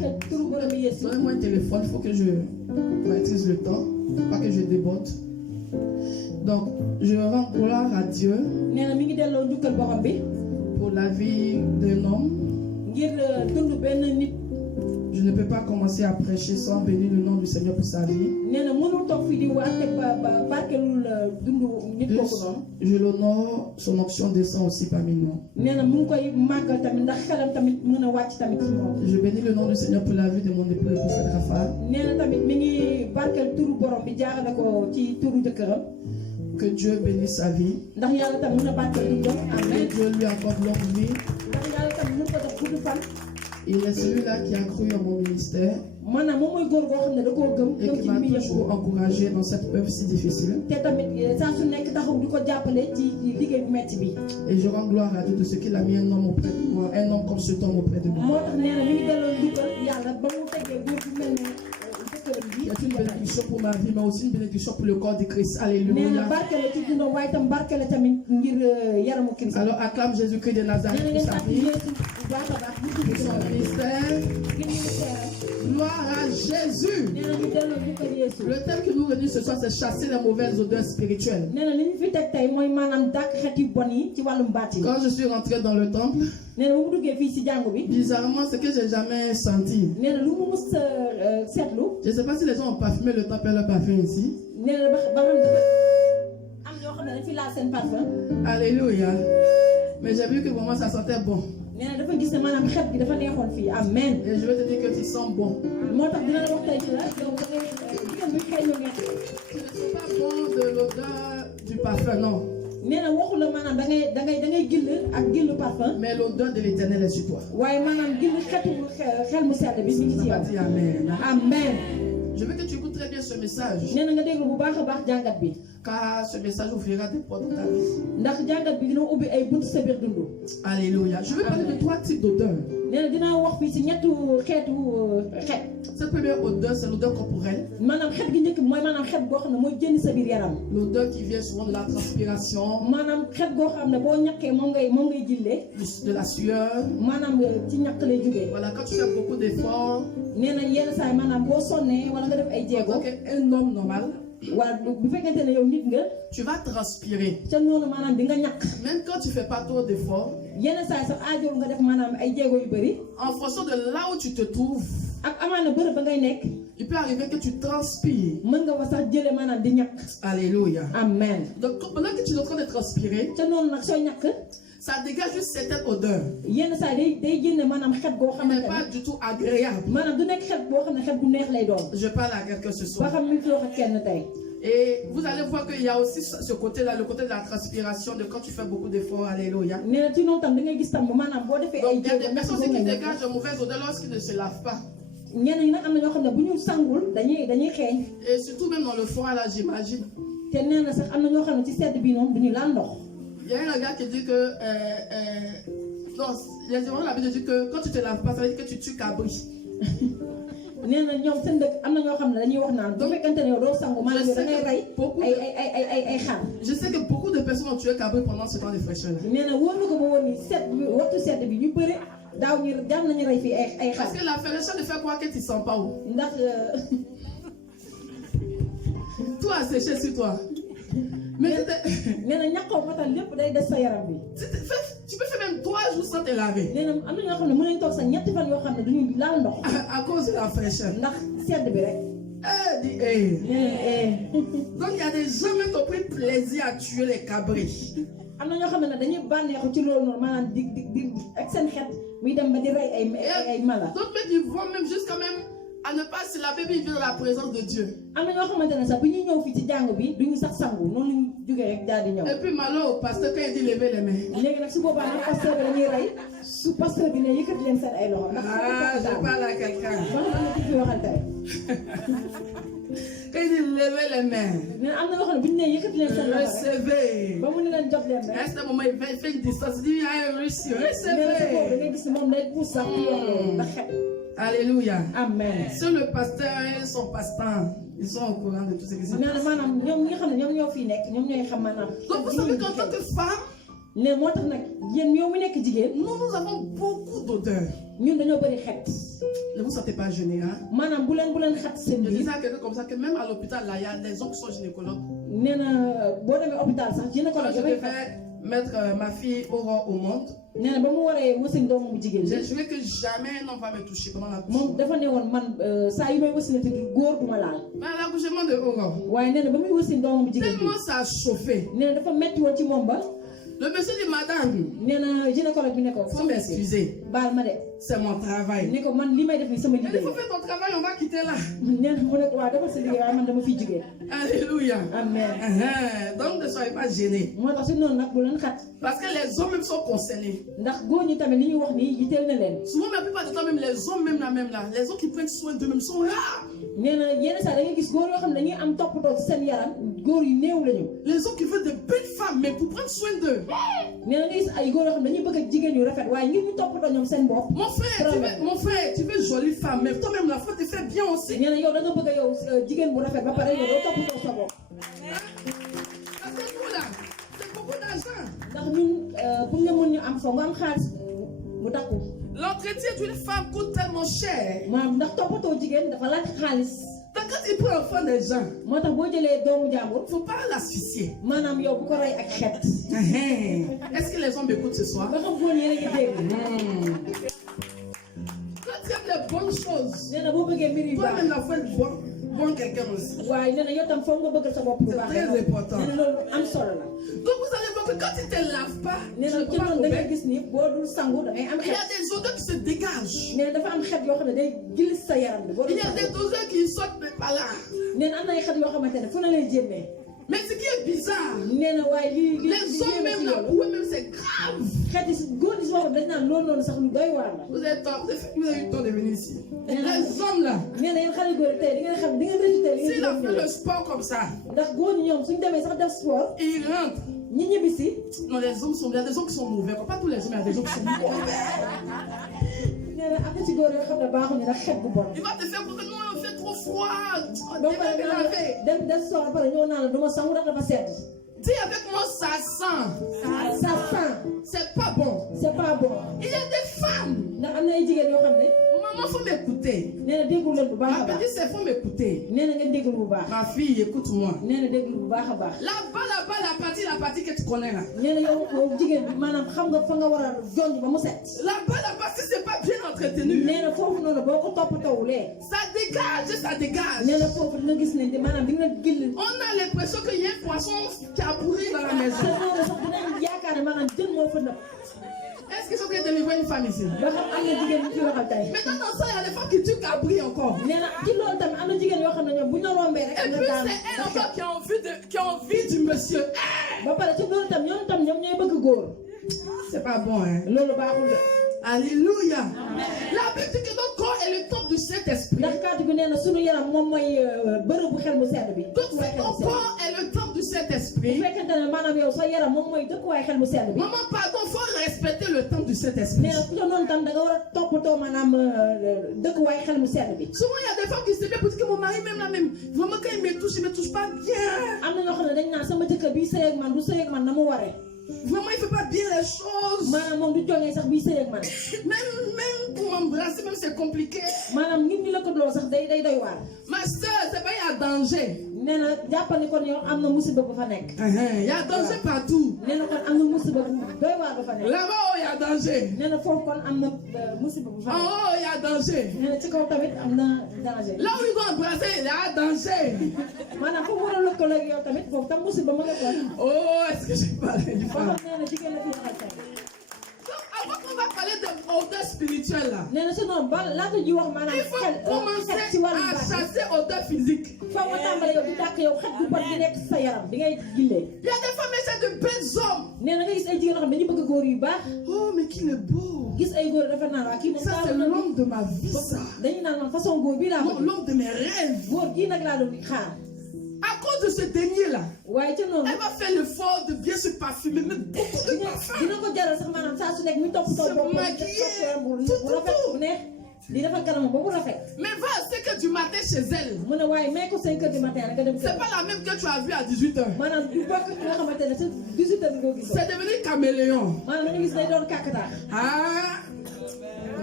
Donnez-moi un téléphone, il faut que je maîtrise le temps, pas que je déborde. Donc, je rends gloire à Dieu pour la vie d'un homme. Je ne peux pas commencer à prêcher sans bénir le nom du Seigneur pour sa vie. Je l'honore, son onction descend aussi parmi nous. Je bénis le nom du Seigneur pour la vie de mon époux, le prophète Raphaël. Que Dieu bénisse sa vie. Que Dieu lui accorde longue vie. Il est celui-là qui a cru en mon ministère et qui m'a toujours encouragé dans cette œuvre si difficile. Et je rends gloire à Dieu de ce qu'il a mis un homme auprès de moi, un homme comme cet homme auprès de moi. C'est une bénédiction pour ma vie, mais aussi une bénédiction pour le corps de Christ. Alléluia. Alors acclame Jésus-Christ de Nazareth pour sa vie, pour son ministère. Gloire à Jésus. Le thème que nous réunissons ce soir, c'est chasser les mauvaises odeurs spirituelles. Quand je suis rentré dans le temple, bizarrement, ce que j'ai jamais senti. Je ne sais pas si les gens ont parfumé le temple et leur parfum ici. Alléluia. Mais j'ai vu que vraiment ça sentait bon. Et je veux te dire que tu sens bon. Tu ne sens pas bon de l'odeur du parfum, non. Mais l'odeur de l'Éternel est sur toi. Amen. Amen. Je veux que tu écoutes très bien ce message. Car ce message ouvrira des portes dans ta vie. Alléluia. Je veux parler de 3 types d'odeurs. Cette première odeur, c'est l'odeur corporelle. L'odeur qui vient souvent de la transpiration, de la sueur. Voilà, quand tu fais beaucoup d'efforts, un homme normal, tu vas transpirer. Même quand tu fais pas trop d'efforts, en fonction de là où tu te trouves, il peut arriver que tu transpires. Alléluia. Amen. Donc pendant que tu es en train de transpirer, ça dégage une certaine odeur. Elle n'est pas du tout agréable. Je parle à quelqu'un ce soir. Et vous allez voir qu'il y a aussi ce côté-là, le côté de la transpiration, de quand tu fais beaucoup d'efforts. Alléluia. Donc il y a des personnes qui dégagent de mauvaises odeurs lorsqu'ils ne se lavent pas. Et surtout même dans le froid là, j'imagine. Il y a un gars qui dit que non, il y a vraiment l'habitude de dire que quand tu te laves pas, ça veut dire que tu tues cabri. Je sais que beaucoup de personnes ont tué cabri pendant ce temps de fraîcheur là. Parce que la fraîcheur ne fait quoi que tu ne sens pas où. Tout a séché sur toi. Mais tu peux faire même 3 jours sans te laver. À cause de la fraîcheur. Donc il y a des gens même qui ont pris plaisir à tuer les cabris. D'autres même ils vont même jusqu'à même à ne pas se laver, mais ils viennent dans la présence de Dieu. Et puis malheur au pasteur quand il dit lever les mains. Ah, je parle à quelqu'un. Quand il dit lever les mains, recevez. À ce moment, il fait une distance. Il dit, I receive. Recevez. Alléluia. Amen. Sur le pasteur et son pasteur, ils sont au courant de tout ce qui se passe. Donc vous savez qu'en tant que femme, Nous avons beaucoup d'odeurs. Ne vous sentez pas gêné, hein? Je disais à quelqu'un comme ça que même à l'hôpital, là, il y a des gens qui sont gynécologues. Quand je devais mettre ma fille Aurore au monde, j'ai juré que jamais un homme va me toucher pendant l'accouchement. Mais à l'accouchement de Aurore, tellement ça a chauffé. Le monsieur dit, madame, faut m'excuser. C'est mon travail. Il faut faire ton travail, on va quitter là. Alléluia. Amen. Donc ne soyez pas gênés. Parce que les hommes même sont concernés. Souvent, la plupart du temps, même les hommes, même là, les hommes qui prennent soin d'eux-mêmes sont rares. Les hommes qui veulent de belles femmes, mais pour prendre soin d'eux. Mon frère, tu veux jolie femme, mais toi-même la foi te fait bien aussi. Parce que vous là, c'est beaucoup d'argent. L'entretien d'une femme coûte tellement cher. Donc quand il prend l'enfant des gens, il ne faut pas l'asphyxier. Est-ce que les hommes m'écoutent ce soir? Quand tu aimes les bonnes choses, toi-même la foi de bon quelqu'un aussi. C'est très important. Donc vous allez voir que quand tu ne te laves pas, il y a des odeurs qui se dégagent. Il y a des odeurs qui sortent mais pas là. Mais ce qui est bizarre, les hommes même là, pour eux-mêmes c'est grave. Vous avez eu tort de venir ici. Les hommes là, s'il a fait le sport comme ça, ils rentrent. Non, les hommes sont, il y a des hommes qui sont mauvais. Pas tous les hommes, il y a des hommes qui sont mauvais. Il va te faire pour que nous on fait trop froid. Dis avec moi, ça sent. Ça sent. C'est pas bon. C'est pas bon. Il y a des femmes. Maman, faut m'écouter. Ma petite, c'est faut m'écouter. Ma fille, écoute-moi. Là-bas, la partie que tu connais là. Là-bas, si c'est pas bien entretenu. Ça dégage. On a l'impression qu'il y a un poisson qui a pourri dans la maison. Est-ce qu'ils sont prêts de délivrer une femme ici? Maintenant, dans ça, il y a des femmes qui tuent cabri encore. Et puis, c'est elle encore qui a envie du monsieur. C'est pas bon, hein? Alléluia. La Bible dit que notre corps est le temple du Saint-Esprit. Donc, ton corps est le temple du Saint-Esprit. Maman, pardon, il faut respecter le temple du Saint-Esprit. Souvent, il y a des femmes qui se plaignent pour dire que mon mari, même là, même, vraiment, quand il me touche pas bien. Vraiment, il ne fait pas bien les choses. Même pour m'embrasser, même c'est compliqué. Ma soeur, c'est pas il y a danger. Il y a danger partout. Là-bas, il y a danger. En haut, il y a danger. Là où il va embrasser, il y a danger. Oh, est-ce que j'ai parlé du femme? Avant qu'on va parler de odeur spirituelle là, il faut commencer à chasser odeur physique. Il y a des femmes qui essaient de belles hommes. Oh, mais qu'il est beau. Ça, c'est l'homme de ma vie, ça. Non, l'homme de mes rêves. À cause de ce denier là, elle va faire l'effort de bien se parfumer, mettre beaucoup de parfum, se maquiller, tout. Mais va à 5h du matin chez elle. C'est pas la même que tu as vue à 18h. C'est devenu caméléon. Ah,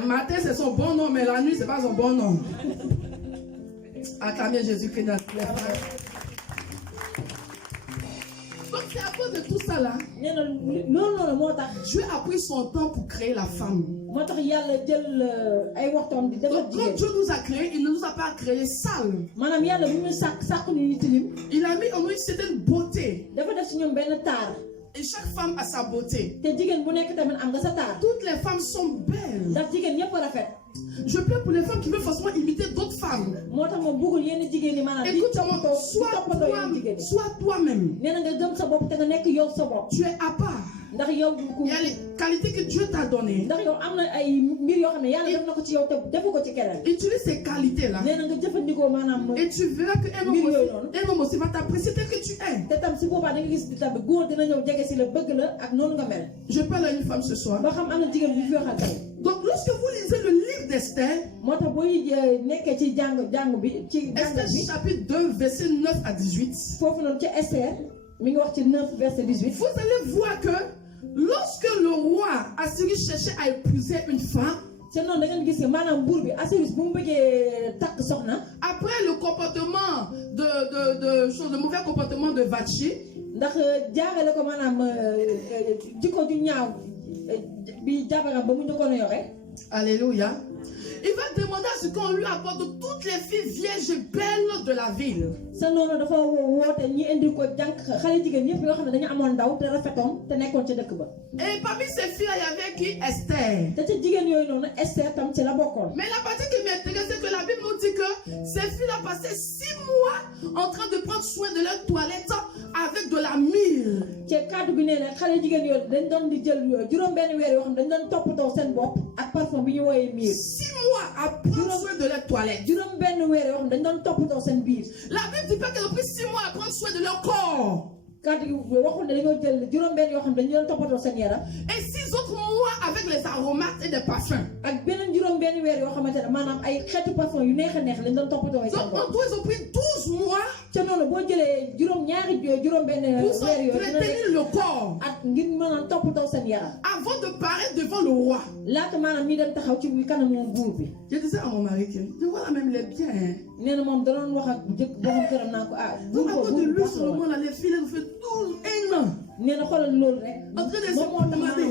matin c'est son bon nom, mais la nuit c'est pas son bon nom. Acclamez Jésus-Christ dans la terre. Donc c'est à cause de tout ça là. Dieu a pris son temps pour créer la femme. Donc quand Dieu nous a créés, il ne nous a pas créés sales. Il a mis en nous une certaine beauté. Et chaque femme a sa beauté. Toutes les femmes sont belles. Je pleure pour les femmes qui veulent forcément imiter d'autres femmes. Écoute-moi, sois toi-même. Tu es à part. Il y a les qualités que Dieu t'a données. Utilise ces qualités-là. Et tu verras qu'un homme aussi va t'apprécier tel que tu es. Je parle à une femme ce soir. Donc lorsque vous lisez le livre d'Esther, Esther chapitre 2 verset 9 à 18, vous allez voir que lorsque le roi Assyrie cherchait à épouser une femme, après le comportement le mauvais comportement de Vachi, alléluia, il va demander à ce qu'on lui apporte toutes les filles vierges et belles de la ville. Et parmi ces filles, il y avait qui? Esther. Mais la partie qui m'intéresse, c'est que la Bible nous dit que ces filles-là passaient 6 mois en train de prendre soin de leur toilette avec de la myrrhe. 6 mois à prendre soin de leur toilette. La Bible dit pas qu'elle a pris 6 mois à prendre soin de leur corps. Et 6 autres mois avec les aromates et des parfums. Donc en tout, ils ont pris 12 mois pour s'entretenir le corps avant de paraître devant le roi. Je disais à mon mari que voilà même les biens. Donc à cause de lui, sur le moment, les filles, elles ont fait 1 an. En train de se pomader.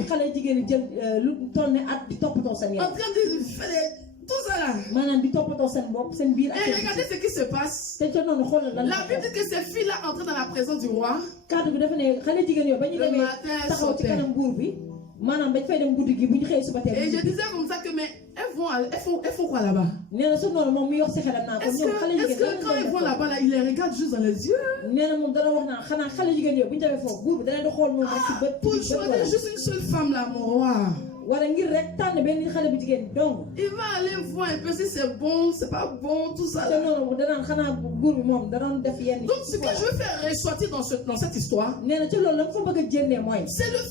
En train de faire tout ça là. Et regardez ce qui se passe. La Bible dit que ces filles-là entraient dans la présence du roi. Le matin, elles sortaient. Et je disais comme ça que mais elles font quoi là-bas? Est-ce que quand elles vont là-bas, là, ils les regardent juste dans les yeux? Pour choisir juste une seule femme là, mon roi. Il va aller voir un peu si c'est bon, c'est pas bon, tout ça. Là. Donc ce que je veux faire ressortir dans cette histoire, c'est le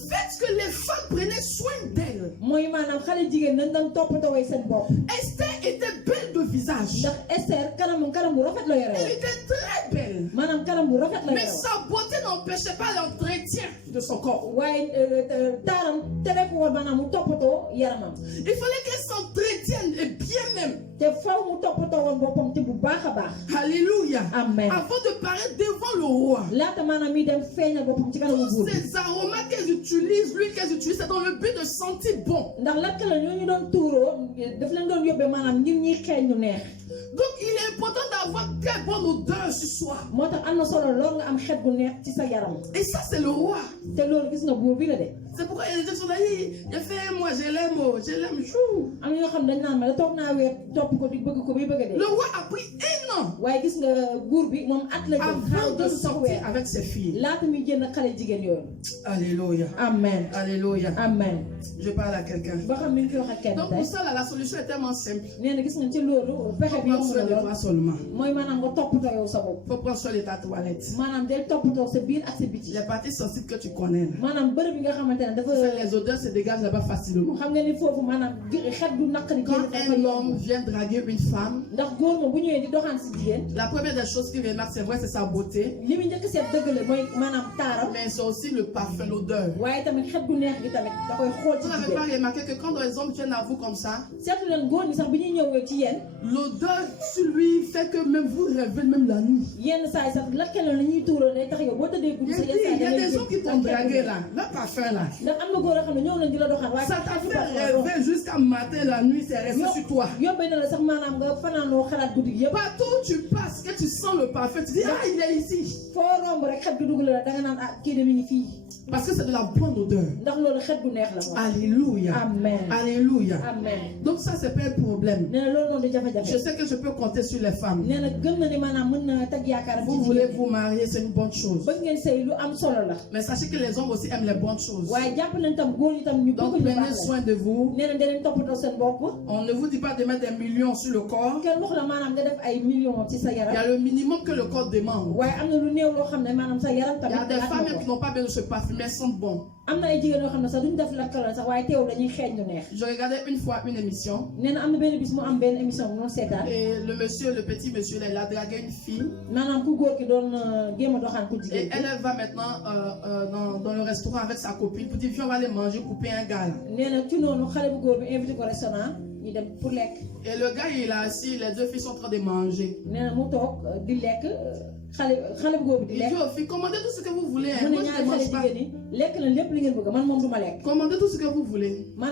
fait que les femmes prenaient soin d'elles. Esther était belle de visage. Elle était très belle. Mais sa beauté n'empêchait pas l'entretien de son corps. Il fallait qu'elle s'entretienne et bien même. Alléluia. Amen. Avant de paraître devant le roi. Tous ces aromates qu'elles utilisent, l'huile qu'elles utilisent, c'est dans le but de sentir bon. Donc il est important d'avoir très bonne odeur ce soir. Et ça c'est le roi. C'est pourquoi il y a des gens qui sont là, il a fait moi je l'aime chou. Le roi a pris 1 an avant de sortir avec ses filles. Alléluia. Amen. Alléluia. Amen. Je parle à quelqu'un. Donc pour ça là, la solution est tellement simple. Faut prendre soin de toi seulement. Faut prendre soin de ta toilette. Les parties sensibles que tu connais. les odeurs se dégagent là-bas facilement. Quand un homme vient draguer une femme, la première des choses qu'il remarque, c'est vrai, c'est sa beauté. Mais c'est aussi le parfum, l'odeur. Vous n'avez pas remarqué que quand les hommes viennent à vous comme ça, l'odeur sur lui fait que même vous rêvez même la nuit. Il y a des hommes qui t'ont dragué là, le parfum là. Ça t'a fait rêver jusqu'à matin, la nuit, c'est resté sur toi. Partout où tu passes, que tu sens le parfum, tu dis, ah, il est ici. Parce que c'est de la bonne odeur. Alléluia. Amen. Alléluia. Amen. Donc ça, c'est pas un problème. Je sais que je peux compter sur les femmes. Vous voulez vous marier, c'est une bonne chose. Mais sachez que les hommes aussi aiment les bonnes choses. Donc prenez soin de vous. On ne vous dit pas de mettre des millions sur le corps. Il y a le minimum que le corps demande. Il y a des femmes qui n'ont pas besoin de se parfumer, elles sentent bon. Je regardais une fois une émission. Et le monsieur, le petit monsieur, il a dragué une fille. Et elle va maintenant dans le restaurant avec sa copine pour dire, viens, on va aller manger, couper un gars. Et le gars, il est assis, les deux filles sont en train de manger. Il dit aux filles, commandez tout ce que vous voulez. Moi, je ne mange pas. Commandez tout ce que vous voulez. Quand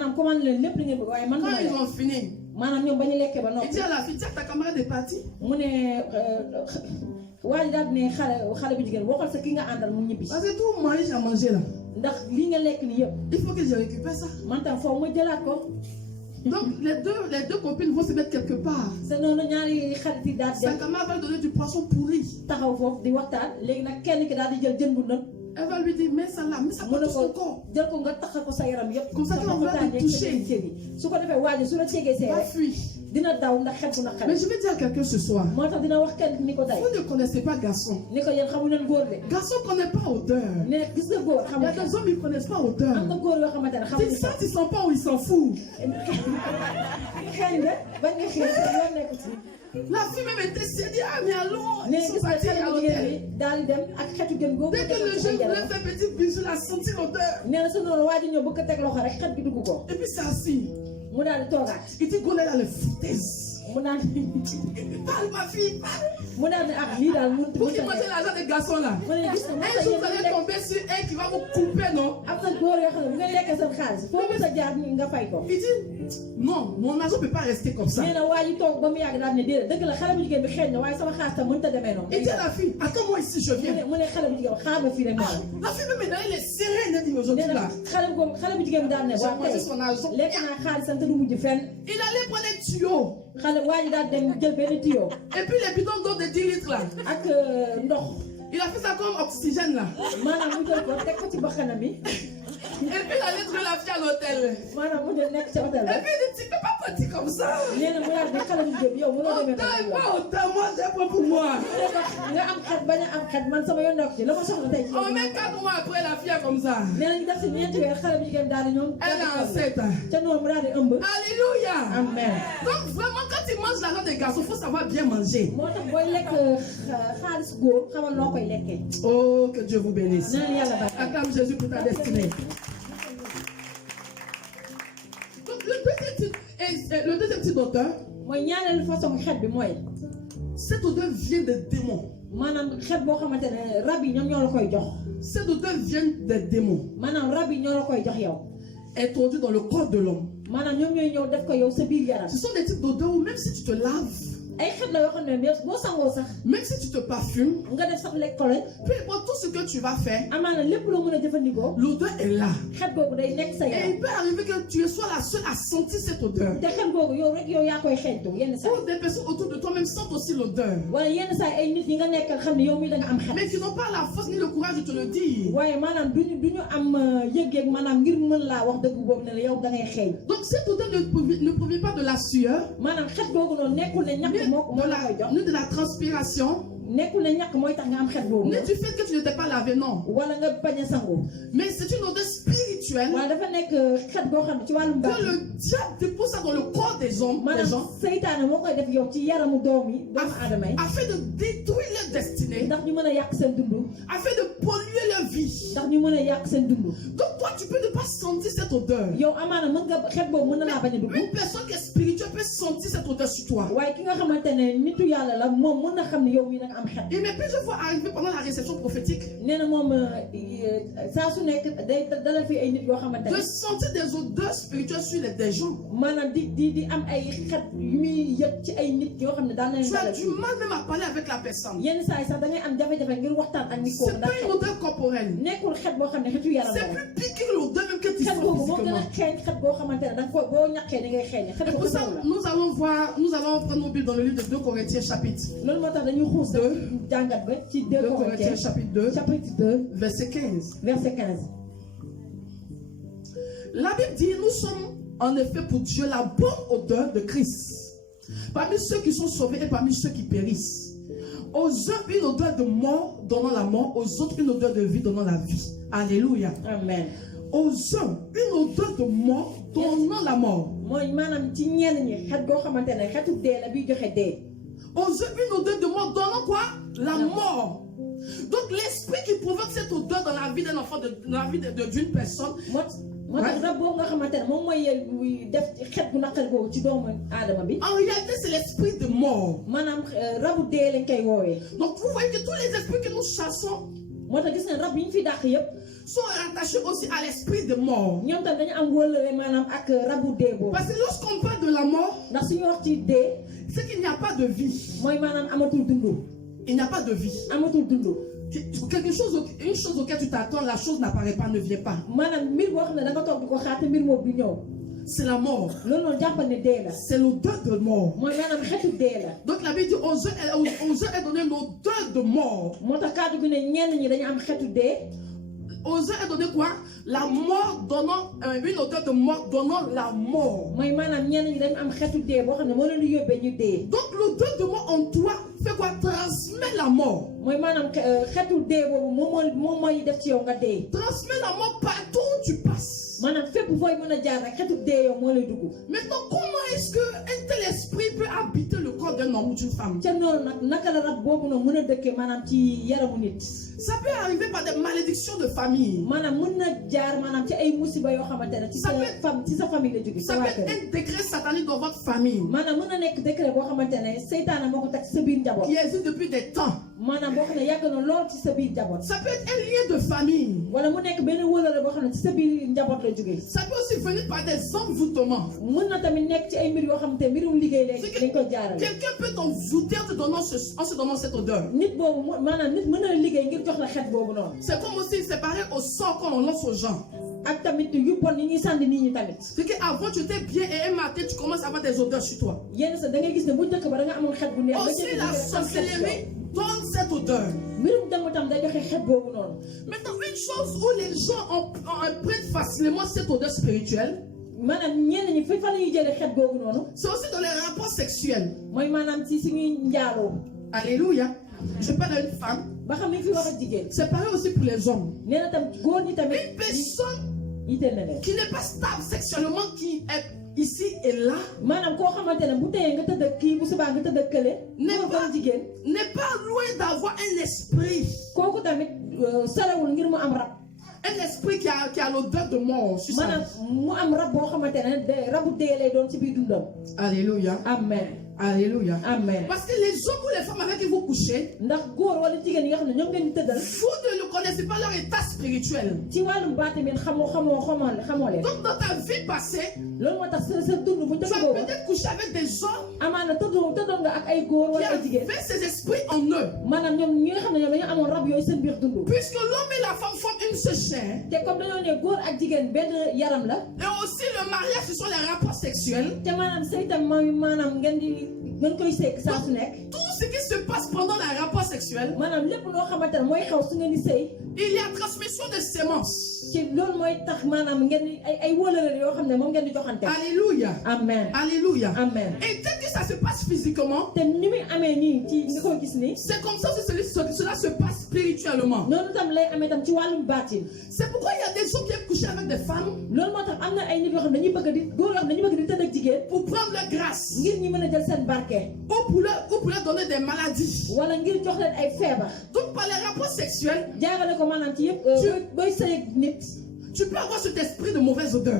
ils ont fini, il dit à la fille, tiens, ta camarade est partie. Parce que tout manger, j'ai mangé là. Il faut que je récupère ça. Donc les deux copines vont se mettre quelque part. Sa camarade va donner du poisson pourri. Elle va lui dire, mets ça là, mets ça pour son corps. Comme ça, tu vas vouloir te toucher. Va fuir. Mais je vais dire à quelqu'un ce soir, vous ne connaissez pas garçon. Garçon ne connaît pas odeur. Il y a des hommes qui ne connaissent pas odeur. Ils sentent, ils ne sentent pas ou ils s'en foutent. La fille même était séduite, ah mais allons, ils sont partis à l'hôtel. Dès que le jeune voulait faire petit bisou, il a senti l'odeur. Et puis c'est assis. Il dit qu'on est dans les foutaises. Parle ma fille, parle. Pour qu'il mange l'argent des garçons là. Un jour vous allez tomber sur un qui va vous couper, non? Il dit, non, mon argent ne peut pas rester comme ça. Il dit à la fille, attends-moi ici, je viens. La fille même maintenant, elle est sereine, elle dit aujourd'hui là. J'ai mangé son argent. Il allait prendre un tuyau. Et puis les bidons d'eau de 10 litres là. Il a fait ça comme oxygène là. Et puis il allait trouver la fille à l'hôtel. Et puis il dit, tu ne peux pas partir comme ça. Autant, moi j'ai pas pour moi. On met 4 mois après la fille comme ça. Elle est enceinte. Alléluia. Amen. Donc vraiment quand tu manges l'argent des garçons, il faut savoir bien manger. Oh, que Dieu vous bénisse. Acclame Jésus pour ta destinée. Donc le deuxième type d'odeur, cette odeur vient des démons. Cette odeur vient des démons. Introduit dans le corps de l'homme. Ce sont des types d'odeurs où même si tu te laves, même si tu te parfumes, peu importe tout ce que tu vas faire, l'odeur est là. Et il peut arriver que tu sois la seule à sentir cette odeur. Ou des personnes autour de toi même sentent aussi l'odeur. Mais qui n'ont pas la force ni le courage de te le dire. Donc cette odeur ne provient pas de la sueur, ni de la transpiration, ni du fait que tu n'étais pas lavé, non. Mais c'est une odeur spirituelle. spirituel que le diable dépose ça dans le corps des hommes, des gens, afin de détruire leur destinée, afin de polluer leur vie. Donc toi, tu peux ne pas sentir cette odeur. Une personne qui est spirituelle peut sentir cette odeur sur toi. Il m'est plusieurs fois arrivé pendant la réception prophétique de sentir des odeurs spirituelles sur des gens. Tu as du mal même à parler avec la personne. C'est pas une odeur corporelle. C'est plus piqué que l'odeur même que tu sens physiquement. Et pour ça, nous allons prendre nos Bibles dans le livre de 2 Corinthiens chapitre 2. 2 Corinthiens chapitre 2, verset 15. La Bible dit, nous sommes en effet pour Dieu la bonne odeur de Christ, parmi ceux qui sont sauvés et parmi ceux qui périssent. Aux uns une odeur de mort donnant la mort, aux autres une odeur de vie donnant la vie. Alléluia. Amen. Aux uns une odeur de mort donnant la mort. Aux uns une odeur de mort donnant quoi? La mort. Donc l'esprit qui provoque cette odeur dans la vie d'un enfant, dans la vie d'une personne, en réalité c'est l'esprit de mort. Donc vous voyez que tous les esprits que nous chassons sont rattachés aussi à l'esprit de mort. Parce que lorsqu'on parle de la mort, c'est qu'il n'y a pas de vie. Il n'y a pas de vie. Une chose auquel tu t'attends, la chose n'apparaît pas, ne vient pas. C'est la mort. C'est l'odeur de mort. Donc la Bible dit aux uns est donné l'odeur de mort. Aux uns est donné quoi? La mort donnant une odeur de mort donnant la mort. Donc l'odeur de mort en toi fait quoi? Transmet la mort. Transmet la mort partout où tu passes. Maintenant, comment est-ce qu'un tel esprit peut habiter le corps d'un homme ou d'une femme? Ça peut arriver par des malédictions de famille. Ça peut être un décret satanique dans votre famille qui existe depuis des temps. Ça peut être un lien de famille. Ça peut aussi venir par des envoûtements. Quelqu'un peut t'envoûter en se donnant cette odeur. C'est comme aussi séparé au sort qu'on lance aux gens. C'est qu'avant tu étais bien et un matin tu commences à avoir des odeurs sur toi. Aussi la sorcellerie donne cette odeur. Maintenant, une chose où les gens prennent facilement cette odeur spirituelle, c'est aussi dans les rapports sexuels. Alléluia. Je parle à une femme. C'est pareil aussi pour les hommes. Une personne qui n'est pas stable sexuellement, qui est ici et là, n'est pas loin d'avoir un esprit. Un esprit qui a l'odeur de mort sur sa vie. Alléluia. Amen. Alléluia. Amen. Parce que les hommes ou les femmes avec qui vous couchez, vous ne connaissez pas leur état spirituel. Donc dans ta vie passée, tu as peut-être couché avec des hommes qui avaient ces esprits en eux. Puisque l'homme et la femme forment une seule chair. Et aussi le mariage, ce sont les rapports sexuels. Donc, tout ce qui se passe pendant les rapports sexuels, il y a transmission de sémences. Alléluia. Amen. Alléluia. Amen. Et tel que ça se passe physiquement, c'est comme ça que cela se passe spirituellement. C'est pourquoi il y a des gens qui aiment coucher avec des femmes pour prendre leur grâce ou pour leur donner des maladies. Donc par les rapports sexuels, tu peux avoir cet esprit de mauvaise odeur.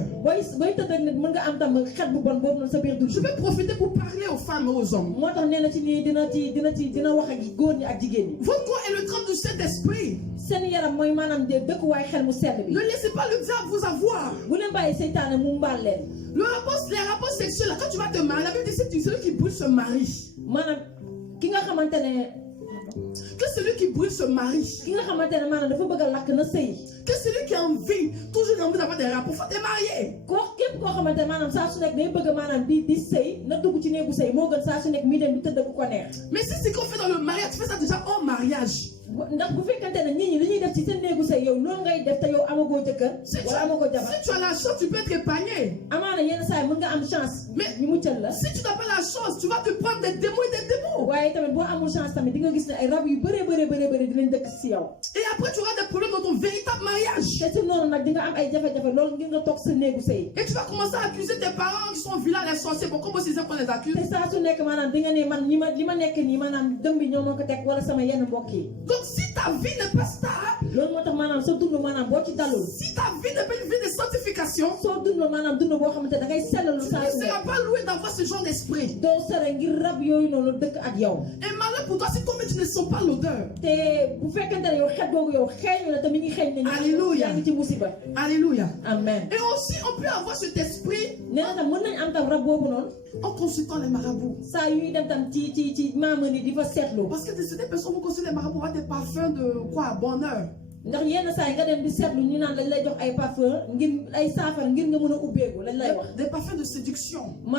Je vais profiter pour parler aux femmes et aux hommes. Votre corps est le temple du Saint-Esprit. Ne laissez pas le diable vous avoir. Les rapports sexuels, quand tu vas te marier, la Bible dit que celui qui brûle se marie. Que celui qui brûle se marie. Que celui qui a envie, toujours envie d'avoir des rapports, faut te marier. Mais si c'est qu'on fait dans le mariage, tu fais ça déjà hors mariage. Si tu as la chance, tu peux être épargné. Mais si tu n'as pas la chance, tu vas te prendre des démons et des démons. Et après, tu auras des problèmes dans ton véritable mariage. Et tu vas commencer à accuser tes parents qui sont vilains, les sorciers. Pourquoi moi, c'est ça qu'on les accuse? Donc, si ta vie n'est pas stable, si ta vie n'est pas une vie de sanctification, tu ne seras pas loué d'avoir ce genre d'esprit. Et malheur pour toi si toi-même tu ne sens pas l'odeur. Alléluia. Alléluia. Amen. Et aussi on peut avoir cet esprit en consultant les marabouts. Parce que certaines personnes vont consulter les marabouts avec des parfums de quoi? Bonheur. Des parfums de séduction. Je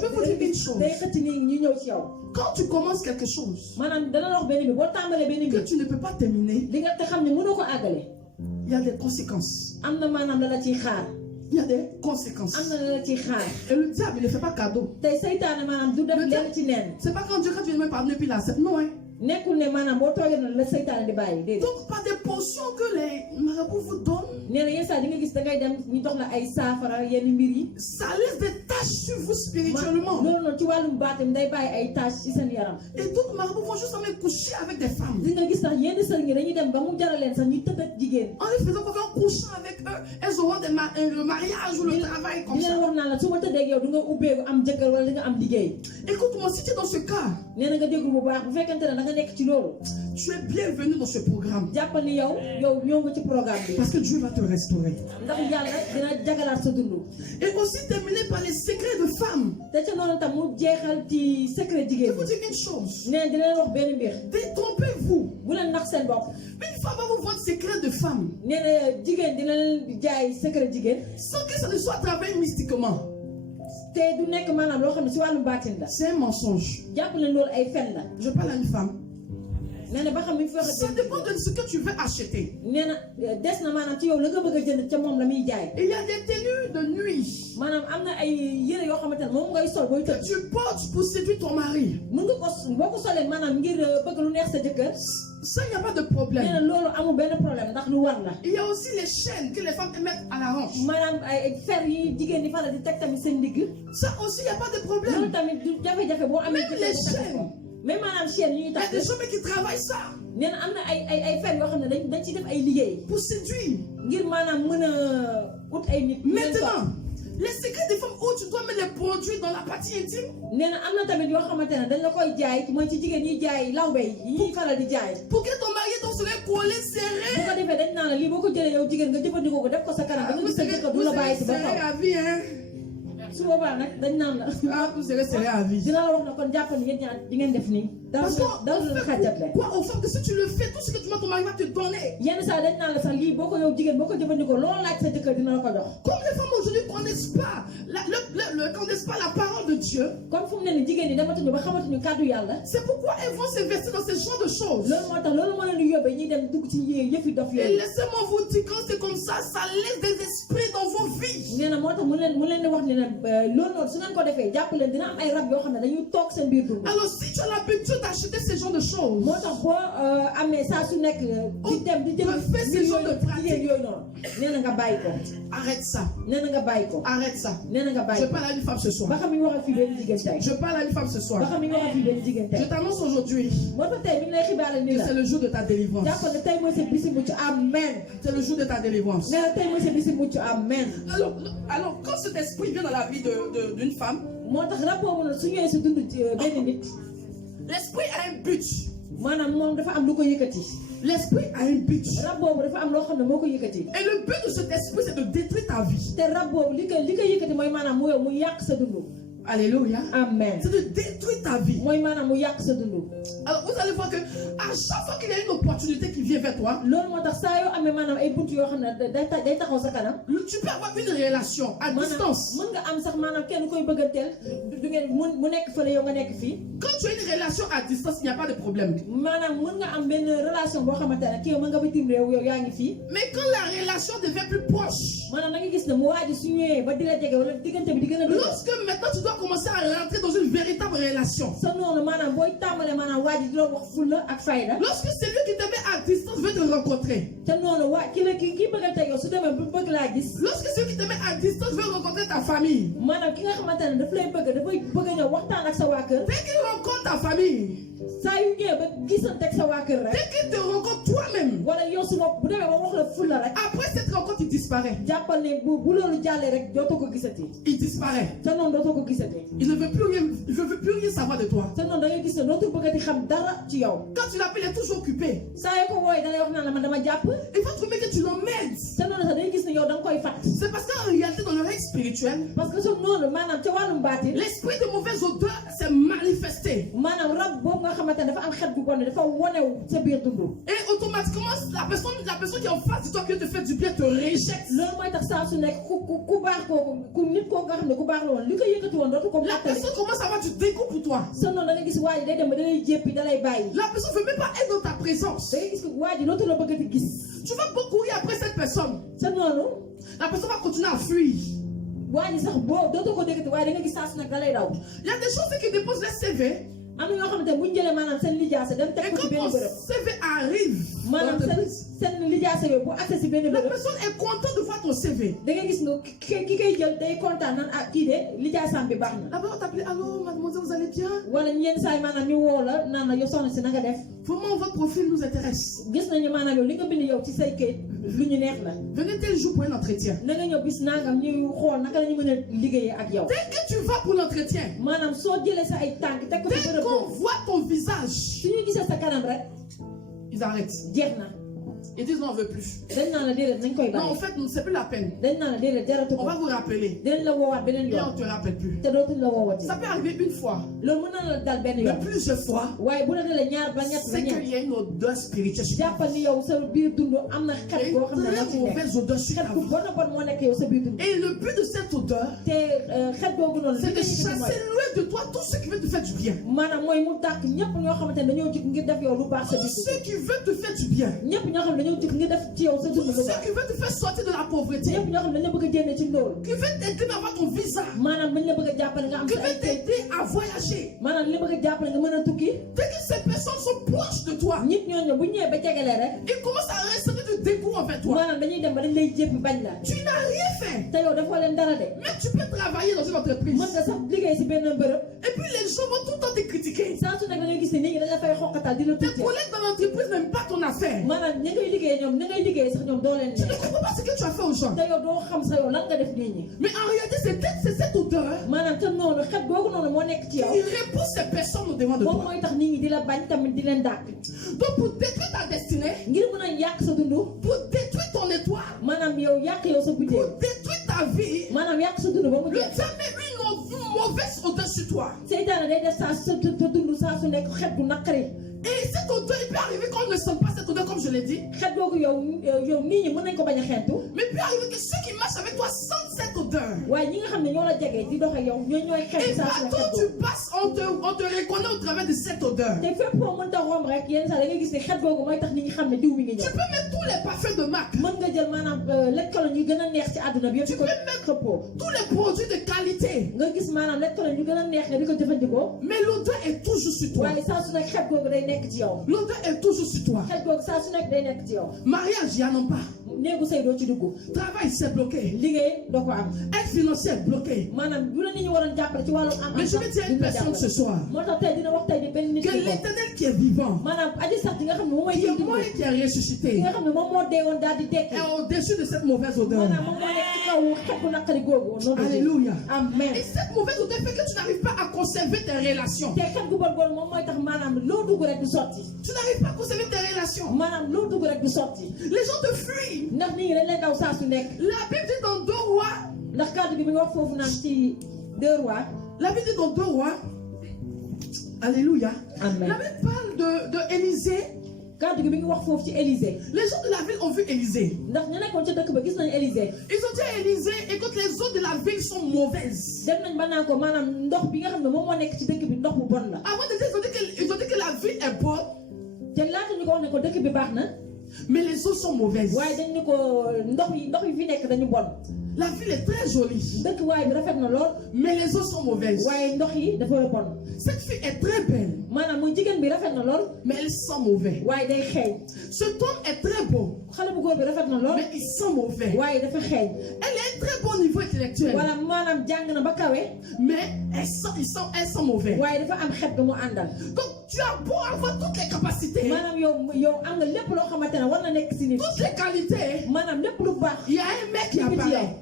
vais vous dire une chose. Quand tu commences quelque chose que tu ne peux pas terminer, il y a des conséquences. Il y a des conséquences. Et le diable, il ne fait pas cadeau. C'est pas quand Dieu, quand tu viens me pardonner, puis il accepte. Non, hein. Donc, par des potions que les marabouts vous donnent, ça laisse des taches sur vous spirituellement. Et d'autres marabouts vont juste aller coucher avec des femmes. En les faisant confiance, en couchant avec eux, elles auront le mariage ou le travail comme ça. Écoute-moi, si tu es dans ce cas, tu es bienvenu dans ce programme. Parce que Dieu va te restaurer. Et aussi terminer par les secrets de femmes. Je vous dis une chose. Détrompez-vous. Une femme va vous vendre secrets de femmes. Sans que ça ne soit travaillé mystiquement. C'est un mensonge. Je parle à une femme. Ça dépend de ce que tu veux acheter. Il y a des tenues de nuit que tu portes pour séduire ton mari. Ça, il n'y a pas de problème. Il y a aussi les chaînes que les femmes mettent à la hanche. Ça aussi, il n'y a pas de problème. Même les chaînes. Il y a des gens qui travaillent ça pour séduire. Maintenant, les secrets des femmes où tu dois mettre les produits dans la partie intime. Pour que ton mari soit collé serré. Vous serez serré à vie, hein? Vous serez serré à vie. Parce quoi aux femmes que si tu le fais, tout ce que tu veux, ton mari va te donner. Comme les femmes aujourd'hui ne connaissent pas la parole de Dieu, c'est pourquoi elles vont s'investir dans ce genre de choses. Et laissez-moi vous dire, quand c'est comme ça, ça laisse des esprits dans vos vies. Alors si tu as l'habitude d'acheter ce genre de choses, fais ce genre de pratique. Arrête ça. Arrête ça. Je parle à une femme ce soir. Je parle à une femme ce soir. Je t'annonce aujourd'hui que c'est le jour de ta délivrance. C'est le jour de ta délivrance. Alors quand cet esprit vient dans la vie d'une femme, l'esprit a un but. L'esprit a un but. Et le but de cet esprit, c'est de détruire ta vie. Alléluia. Amen. C'est de détruire ta vie. Alors vous allez voir que à chaque fois qu'il y a une opportunité qui vient vers toi, tu peux avoir une relation à distance. Quand tu as une relation à distance, il n'y a pas de problème. Mais quand la relation devient plus proche, lorsque maintenant tu dois commencer à rentrer dans une véritable relation, lorsque celui qui te met à distance veut te rencontrer, lorsque celui qui te met à distance veut rencontrer ta famille, dès qu'il rencontre ta famille, dès qu'il te rencontre toi-même, après cette rencontre il disparaît. Il disparaît. Il ne veut plus rien savoir de toi. Quand tu l'appelles, il est toujours occupé. Il va trouver que tu l'emmènes. C'est parce qu'en réalité, dans le règne spirituel, l'esprit de mauvaise odeur s'est manifesté. Et automatiquement, la personne qui est en face de toi, qui te fait du bien, te rejette. La personne commence à avoir du dégoût pour toi. La personne ne veut même pas être dans ta présence. Tu vas beaucoup courir après cette personne. La personne va continuer à fuir. Il y a des choses qui déposent les CV. Et quand mon CV arrive, la personne est contente de voir ton CV. La personne t'appelle, allô mademoiselle, vous allez bien? Vraiment votre profil nous intéresse. Venez tel jour pour un entretien. Dès que tu vas pour l'entretien, dès qu'on voit ton visage, ils arrêtent. Ils disent non, on ne veut plus. Non, en fait, c'est plus la peine. On va vous rappeler. Et on ne te rappelle plus. Ça peut arriver une fois. Mais plusieurs fois, c'est qu'il y a une odeur spirituelle. Il y a une très mauvaise odeur sur ta vie. Et le but de cette odeur, c'est de chasser loin de toi tout ce qui veut te faire du bien. Tout ce qui veut te faire du bien. Ceux qui veulent te faire sortir de la pauvreté, qui veulent t'aider à avoir ton visa, qui veulent t'aider à voyager. Dès que ces personnes sont proches de toi, ils commencent à recevoir du dégoût envers toi. Tu n'as rien fait, mais tu peux travailler dans une entreprise. Et puis les gens vont tout le temps te critiquer. Tes collègues dans l'entreprise n'aiment pas ton affaire. Tu ne comprends pas ce que tu as fait aux gens. Mais en réalité, c'est cette odeur qui repousse ces personnes au devant de toi. Donc pour détruire ta destinée, pour détruire ton étoile, pour détruire ta vie, le diable met une mauvaise odeur sur toi. seytaane day def saa sa dund saa su nekk xet gu naqari. Et cette odeur, il peut arriver qu'on ne sent pas cette odeur, comme je l'ai dit. xet googu yow nit ñi mën nañ ko bañ a xeetu. Mais il peut arriver que ceux qui marchent avec toi sentent cette odeur. waaye ñi nga xam ne ñoo la jege di dox ak yow ñooy xeetu Et saa su nekk partout xet tu googu. passes, on te reconnaît au travers de cette odeur. te fépp foo mënta romb rek yenn saa da nga gis ne xet googu mooy tax nit ñi xam ne diw mi ngi Tu ñëw. peux mettre tous les parfums de marque, mën nga jël maanaam lekkalo ñu gën a neex ci àdduna bi yëpp di ko xëppoo. tous les produits de qualité. nga gis maanaam lekkalo ñu gën a neex nga di ko jëfandikoo. Mais l'odeur est toujours sur toi. waaye saa su nekk xet googu day nekk ci yow. L'odeur est toujours sur toi. xet googu saa su nekk day nekk ci yow. Mariage, il n'y en a pas. néegu sëy doo ci dugg. Travail, c'est bloqué. liggéey doo ko am. Aide financière, bloqué. maanaam bu la nit ñi waroon jàppale ci wàllu am. Mais je vais dire à une personne ce soir moo tax tey dina wax tey di benn nit que ki ko. l'Éternel qui est vivant, maanaam aji sax di nga xam ne moom mooy qui est dund mort et qui est ki ressuscité, nga xam ne moom moo dee woon daal di dekki. est au-dessus de cette mauvaise odeur. maanaam moom moo nekk ci kaw xet bu naqari googu. noonu la Alléluia. amen. Et cette mauvaise odeur fait que tu n'arrives pas à conserver tes relations. te xet gu bon moom mooy tax maanaam loo dugg rek du sotti. Tu n'arrives pas à conserver tes relations. maanaam loo dugg rek du sotti. Les gens te fuient. ndax nit ñi dañ lay daw saa su nekk. La Bible dit dans 2 Rois, ndax kàddu gi mi ngi wax foofu naan ci 2 Rois. la Bible dit dans 2 Rois, Alléluia. amen. La Bible parle de Élisée. kàddu gi mi ngi wax foofu ci Élisée. Les gens de la ville ont vu Élisée. ndax ñu nekkoon ca dëkk ba gis nañu Élisée. Ils ont dit à Élisée, écoute, les eaux de la ville sont mauvaises. dem nañ ba naan ko maanaam ndox bi nga xam ne moom moo nekk ci dëkk bi ndox bu bon la. Avant de dire, ils ont dit que la ville est bonne, te laata ñu ko wax ne ko dëkk bi baax na. mais les eaux sont mauvaises. waaye dañ ni ko ndox yi fi nekk dañu bon. La ville est très jolie, dëkk waay bi rafet na lool. mais les eaux sont mauvaises. waaye ndox yi dafa bon. Cette fille est très belle, maanaam muy jigéen bi rafet na lool. mais elle sent mauvais. waaye day xeeñ. Cet homme est très beau, xale bu góor bi rafet na lool. mais il sent mauvais. waaye dafa xeeñ. Elle a un très bon niveau intellectuel, wala maanaam jàng na ba kawe. mais elle sent mauvais. waaye dafa am xet ga mu àndal. Donc tu as beau avoir toutes les capacités, maanaam yow am nga lépp loo xamante ne war na nekk si nit. toutes les qualités. maanaam lépp lu baax. Il y a un mec qui ci yow. apparaît.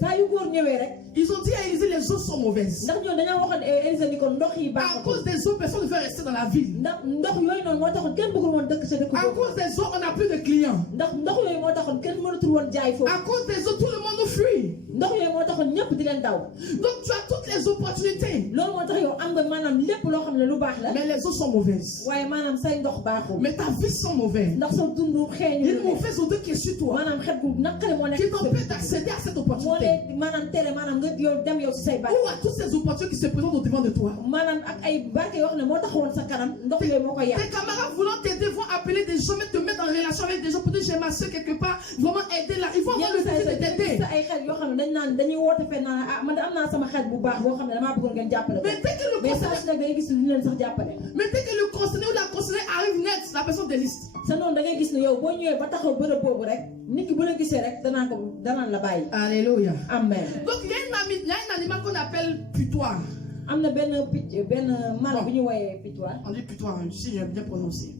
saa yu góor ñëwee rek. Ils ont dit à Élisée, les eaux sont mauvaises. ndax ñoom dañoo waxoon Élisée ni ko ndox yi À baaxatul. cause des eaux, personne ne veut rester dans la ville. ndax ndox yooyu noonu moo taxoon kenn bëggul woon dëkk sa dëkk À boobu. cause des eaux, on n'a plus de clients. ndax ndox yooyu moo taxoon kenn mënatul woon jaay foofu. À cause des eaux, tout le monde nous fuit. ndox yooyu moo taxoon ñëpp di leen daw. Donc tu as toutes les opportunités, loolu moo tax yow am nga maanaam lépp loo xam ne lu baax la. mais les eaux sont mauvaises. waaye maanaam say ndox baaxul. Mais ta vie sent mauvais. ndax sa dund Il y a xeeñu. une mauvaise odeur qui est sur toi, maanaam xet gu naqari moo nekk qui ci sa t'empêche d'accéder à cette moo opportunité. lay maanaam tere maanaam nga yow dem yow si say baax. Ou à toutes ces opportunités qui se présentent au devant de toi. maanaam ak ay barke yoo xam ne moo taxawoon sa kanam ndox yooyu moo ko yàq. Tes camarades voulant t'aider vont appeler des gens, mais te mettre en relation avec des gens pour dire j'ai ma soeur quelque part, vraiment aider là. Ils vont avoir le yenn saa désir de t'aider. sa ay xel yoo xam ne dañuy woote fenn naan ah man de am naa sama xel bu baax boo xam ne damaa bëggoon ngeen jàppale ko. Mais dès que le mais saa conseiller, su nekk da ngay gis ne duñu leen sax jàppale. mais dès que le conseiller ou la conseillère arrive net, la personne désiste. sa noonu da ngay gis ne yow boo ñëwee ba taxaw bërëb boobu rek nit ki bu la gisee rek danaan la bàyyi. Alléluia. amen. Donc il y a un animal qu'on appelle putois. am na benn mala bu ñu woowee pitois. On dit putois, si j'ai bien prononcé.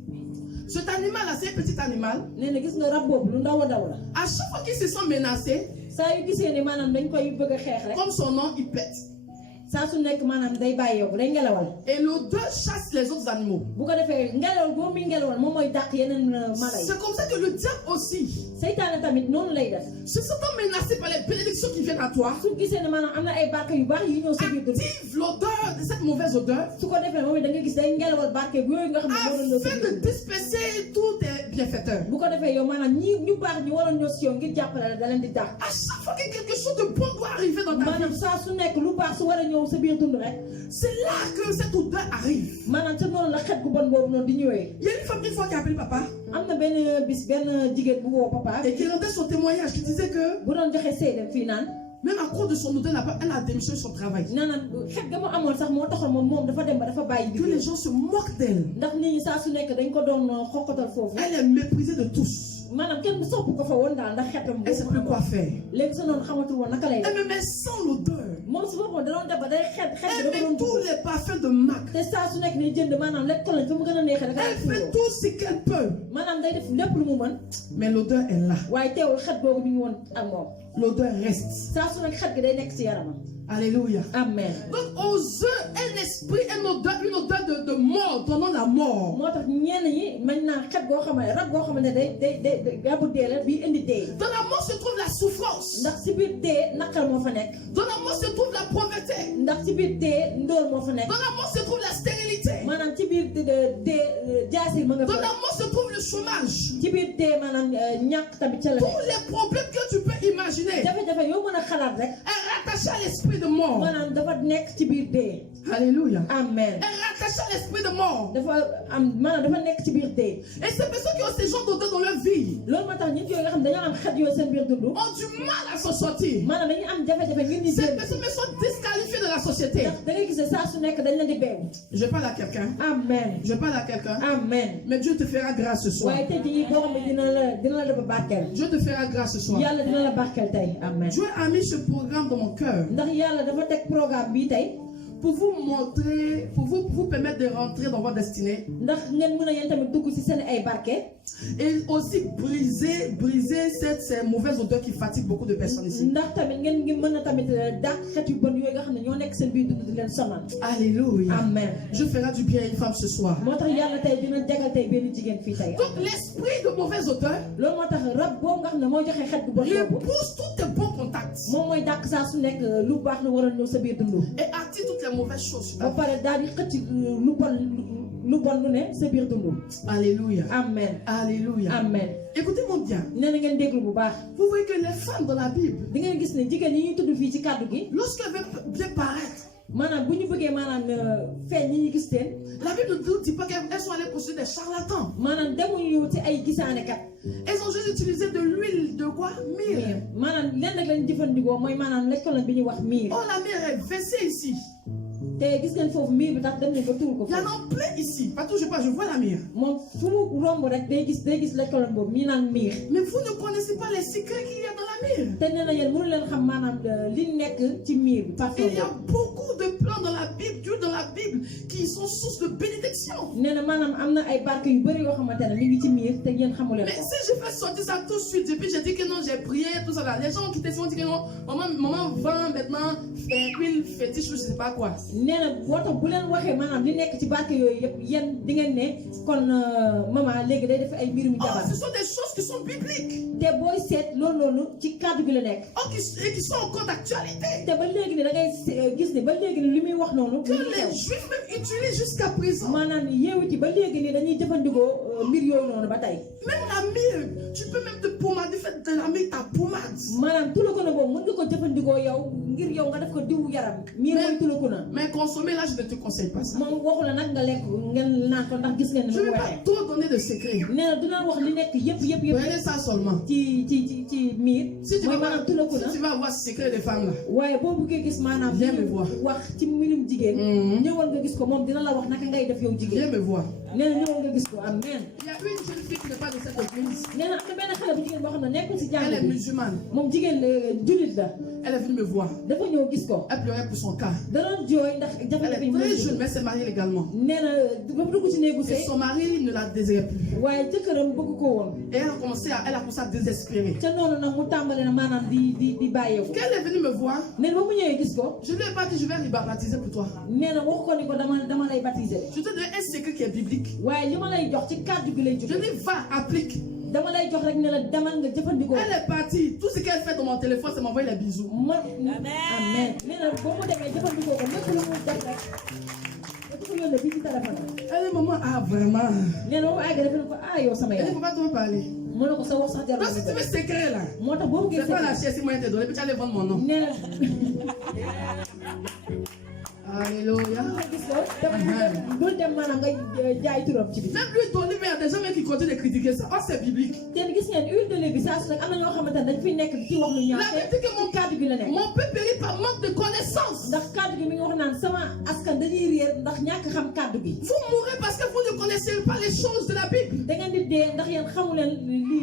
Cet animal-là, c'est un petit animal. nee na gis nga rab boobu lu ndaw a ndaw la. À chaque fois qu'il se sent menacé, saa yu gisee ne maanaam dañ koy bëgg a xeex rek. comme son nom, il pète. saa su nekk maanaam day bàyyi yow day ngelawal. Et l'odeur chasse les autres animaux. bu ko defee ngelawal boo muy ngelawal moom mooy dàq yeneen mala yi. C'est comme ça que le diable aussi, seytaane tamit noonu lay def. se sentant menacé par les bénédictions qui viennent à toi, su gisee ne maanaam am na ay barke yu baax yu ñëw sa biir dund. active l'odeur de cette mauvaise odeur su ko defee moom da nga gis day ngelawal barke yooyu nga xam ne moo doon ñëw sa afin biir de dund. disperser tous tes bienfaiteurs. bu ko defee yow maanaam ñu baax ñi waroon ñëw si yow ngir jàppale la da leen di dàq. À chaque fois que quelque chose de bon doit arriver dans ta maanaam vie, saa su nekk lu baax su war a ñëw sa biir dund rek. c'est là que cette odeur arrive. maanaam sa noonu la xet gu bon boobu noonu di ñëwee. Il y a une femme une fois qui a appelé papa am na benn bis benn jigéen bu woo papa. et qui rendait son témoignage, qui disait que bu doon joxe seedem fii naan. même à cause de son odeur, elle a démissionné de son travail. naanaan xet ga mu amoon sax moo taxoon moom dafa dem ba dafa bàyyi Que les liggéey. gens se moquent d'elle. ndax nit ñi saa su nekk dañ ko doon xokkatal foofu. Elle est méprisée de tous. maanaam kenn sopp ko fa woon daal ndax xetam Elle ne sait boobu plus quoi faire. léegi sa noonu xamatul woon naka lay def. Elle me met sans l'odeur. moom si boppam da doon def ba day xet bi Elle da ko met doon tous dugg. les parfums de marque. te saa su nekk ni jënd maanaam lekk ko lañ fa mu gën a neexee da Elle koy fait tout ce qu'elle peut. maanaam day def lépp lu mu mën. Mais l'odeur est là. waaye teewul xet boobu mi ngi woon ak moom. L'odeur reste. saa su nekk xet gi day nekk si yaramam. Alléluia. amen. Donc aux yeux, un esprit, une odeur de mort, donnant la mort. moo tax ñenn ñi mën naa xet goo xamante rab goo xamante day gàbbu dee la bii indi dee. Dans la mort se trouve la souffrance. ndax si biir dee naqar moo fa nekk. Dans la mort se trouve la pauvreté. ndax si biir dee ndóol moo fa nekk. Dans la mort se trouve la stérilité. maanaam ci biir dee jaasir ma nga fa. Dans la mort se trouve le chômage. ci biir dee maanaam ñàkk tamit ca la Tous les problèmes que tu peux imaginer jafe-jafe yoo mën a xalaat rek. est rattaché à l'esprit de mort. maanaam dafa nekk ci biir dee. Alléluia. amen. Est rattaché à l'esprit de mort. maanaam dafa nekk ci biir dee. Et ces personnes qui ont ces genres d'odeurs dans leur vie loolu moo tax nit yooyu nga xam dañoo am xet yooyu seen biir dund. ont du mal à s'en sortir. maanaam dañuy am jafe-jafe ngir ñu Ces génn. personnes sont disqualifiées de la société. ndax da ngay gis ne saa su nekk dañ leen di beew. Je parle à quelqu'un. amen. Je parle à quelqu'un. amen. Mais Dieu te fera grâce ce soir. waaye tey jii borom bi dina la def barkeel. Dieu te fera grâce ce soir. yàlla dina la barkeel tey amen. Dieu a mis ce programme dans mon cœur ndax yàlla dafa teg programme bii tey. pour vous montrer, pour vous permettre de rentrer dans votre destinée. ndax ngeen mën a yéen tamit dugg ci seen ay barke. Et aussi briser ces mauvaises odeurs qui fatiguent beaucoup de personnes ici. ndax tamit ngeen ngi mën a tamit dàq xet yu bon yooyu nga xam ne ñoo nekk seen biir dund di leen sonal. Alléluia. amen. Je ferai du bien à une femme ce soir. moo tax yàlla tey dina jagal tey benn jigéen fii tey. Donc l'esprit de mauvaise odeur loolu moo tax rab boobu nga xam ne moo joxe xet bu bon boobu. repousse tous tes bons contacts moom mooy dàq saa su nekk lu baax la waroon ñëw sa biir dund. et attire toutes les mauvaises choses. ba pare daal di xëcc lu bon lu ne sa biir dund. Alléluia. amen. Alléluia. amen. Écoutez-moi bien. nee na ngeen déglu bu baax. Vous voyez que les femmes dans la Bible, di ngeen gis ne jigéen yi ñuy tudd fii ci kàddu gi. lorsqu'elles veulent bien paraître, maanaam bu ñu bëggee maanaam feeñ ñi ñu gis teen. la Bible ne nous dit pas qu'elles sont allées poursuivre des charlatans. maanaam demuñu ci ay gisaanekat. Elles ont juste utilisé de l'huile de quoi? Myrrhe. maanaam lenn rek lañ jëfandikoo mooy maanaam lekkaloon bi ñuy wax miir. Oh, la myrrhe est versée ici. te gis ngeen foofu miir bi tax dem nañ ba tuur ko Il y en foofu. a plein ici. Partout je passe, je vois la myrrhe. moom fu mu romb rek day gis lekkaloon boobu mii naan miir. Mais vous ne connaissez pas les secrets qu'il y a dans la myrrhe. te nee na yéen mënu leen xam maanaam li nekk ci miir bi. parfois Il y a beaucoup de plants dans la Bible, d'huile dans la Bible, qui sont source de bénédiction. nee na maanaam am na ay barke yu bëri yoo xamante ne mi ngi ci miir te yéen xamu leen Mais ko. si je fais sortir ça tout de suite, et puis j'ai dit que non, j'ai prié, tout ça là, les gens qui te sont dit que non, maman vend maintenant huile fétiche, je sais pas quoi. nee na boo tax bu leen waxee maanaam li nekk ci barke yooyu yëpp yéen di ngeen ne kon maman léegi day def ay mbirum Oh, jabar. ce sont des choses qui sont bibliques. te booy seet loolu ci kàddu gi la nekk. Oh, et qui sont encore d'actualité. te ba léegi ni da ngay gis ni ba léegi ni li muy wax noonu. Que les juifs même utilisent jusqu'à présent. maanaam yeewu ci ba léegi ni dañuy jëfandikoo mbir yooyu noonu ba tey. Même la myrrhe, tu peux même te pomader, faire de la myrrhe ta pommade. maanaam tulukuna boobu mën nga ko jëfandikoo yow ngir yow nga def ko diwu yaram. miir mooy tulukuna. Mais consommer là, je ne te conseille pas ça. moom waxu la nag nga lekk ngeen naan ko ndax gis ngeen ni Je mu ne vais waxee. pas trop donner de secrets. nee na dina wax li nekk yëpp Prenez ça seulement. ci miir. Si tu mooy vas maanaam tulukuna. si tu vas voir ce secret des femmes là. waaye boo buggee gis maanaam. Viens me voir. wax ci mbirum jigéen. ñëwal nga gis ko moom dina la wax naka ngay def yow jigéen. Viens me voir. nee na ñëwal nga gis ko amen. Il y a une jeune fille qui n'est pas de cette église. nee na am na benn xale bu jigéen boo xam ne nekkul si Elle est jàng bi. musulmane. moom jigéen jullit la. Elle est venue me voir. dafa ñëw gis ko. Elle pleurait pour son cas. da doon jooy ndax Elle jafe-jafe est yi mu très doon jeune, dund. mais elle s'est mariée légalement. nee na ba mu dugg ci néegu Et sëy. son mari ne la désirait plus. waaye jëkkëram bëgg ko woon. Et elle a commencé à désespérer. ca noonu nag mu tàmbale na maanaam di bàyyeeku. Quand elle est venue me voir, nee na ba mu ñëwee gis ko. je lui ai pas dit je vais lui baptiser pour toi. nee na wax ko ni ko dama lay baptiser. Je te donne un secret qui est biblique. waaye li ma lay jox ci kàddu gi lay Je jóge. dis va, applique. dama lay jox rek ne la demal nga jëfandikoo. Elle est partie. Tout ce qu'elle fait dans mon téléphone, c'est m'envoyer les bisous. amen. nee na ba mu demee jëfandikoo ko lépp lu mu def rek. dafa ko yónnee bii ci téléphone. Elle dit maman, ah vraiment. nee na ba mu àgg dafa ne ko yow sama Elle ne yaay. faut pas trop parler. mu ne ko sa wax sax jarul. Donc si tu veux ce secret là, moo tax boo bëggee c'est pas la chaise si moi je te donne, puis tu allais vendre mon nom. nee na. Alléluia. gis nga bul dem maanaam nga jaay turam ci bi. Même l'huile d'olive, il y a des gens même qui continuent de critiquer ça. Oh, c'est biblique. te gis ngeen huile d'olive bi saa su nekk am na ñoo xamante ne dañ fiy nekk ci wax lu ñaaw. La Bible dit que ci kàddu gi la nekk. mon peuple périt par manque de connaissance. ndax kàddu gi mi ngi wax naan sama askan dañuy réer ndax ñàkk xam kàddu gi. Vous mourrez parce que vous ne connaissez pas les choses de la Bible. da ngeen di dee ndax yéen xamu leen li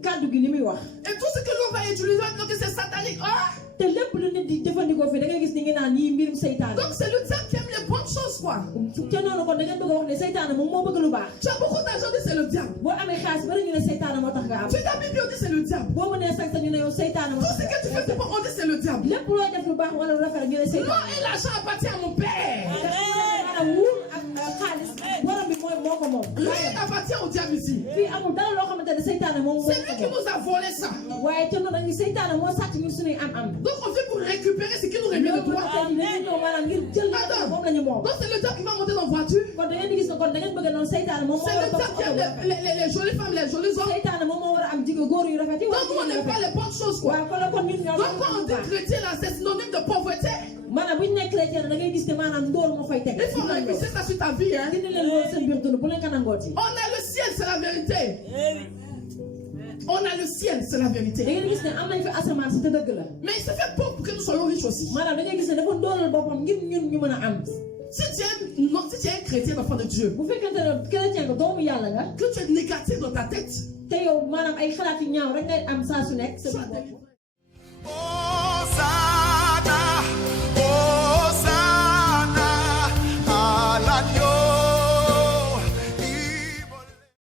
kàddu gi li muy wax. Et tout ce que l'on va utiliser, on va dire que c'est satanique. Ah! te lépp lu nit di jëfandikoo fii da ngay gis ni ngi naan yii mbirum seytaane. Donc c'est le diable qui aime les bonnes choses, quoi. te noonu kon da ngeen bëgg a wax ne seytaane moom moo bëgg lu baax. Tu as beaucoup d'argent, dit c'est le diable. boo amee xaalis bari ñu ne seytaane moo tax nga am. Tu as Bible, on dit c'est le diable. boo mënee sax ñu ne yow seytaane moo Tout ce tax que tu fais, on dit c'est le diable. lépp looy def lu baax wala lu rafet ñu ne Non, seytaane. et l'argent appartient à mon père. maanaam wuur ak xaalis borom bi moo ko moom. Rien appartient au diable ici. fii amul dara loo xamante ne seytaane moom moo C'est lui qui ko moom. nous a volé ça. waaye te noonu dañuy seytaane moo sàcc ñun suñuy am-am. Donc on vient pour récupérer ce qui nous revient de loolu toi. moo tax ñu ñëw maanaam ngir Donc c'est le diable qui va monter dans la voiture. kon da ngeen di gis ne kon da ngeen bëgg noonu seytaane moom moo C'est war a le topp diable qui oto bu a rafet. les jolies femmes, les jolis hommes. seytaane moom moo war a am jigéen góor yu rafet yi Donc nous, on n'aime pas les bonnes choses, quoi. waaw kon la kon ñun ñoo Donc quand on dit chrétien, là, c'est synonyme de pauvreté. maanaam bu ñu nekk chrétien da ngay gis ne maanaam ndóol moo fay teg. Il faut réviser ça sur ta vie, hein. dindi leen loolu seen biir dund bu leen ko nangooti. On a le ciel, c'est la vérité. On a le ciel, c'est la da vérité. ngeen gis ne am nañ fi asamaan si te dëgg la. Mais il se fait pauvre pour que nous soyons riches aussi. maanaam da ngay gis ne dafa ndóolal boppam ngir ñun ñu mën a am. Si tu es un chrétien, enfant de Dieu, bu fekkente ne chrétien nga doomu yàlla nga. que tu es négatif dans ta tête, te yow maanaam ay xalaat yu ñaaw rek ngay am saa su nekk. sois délivré.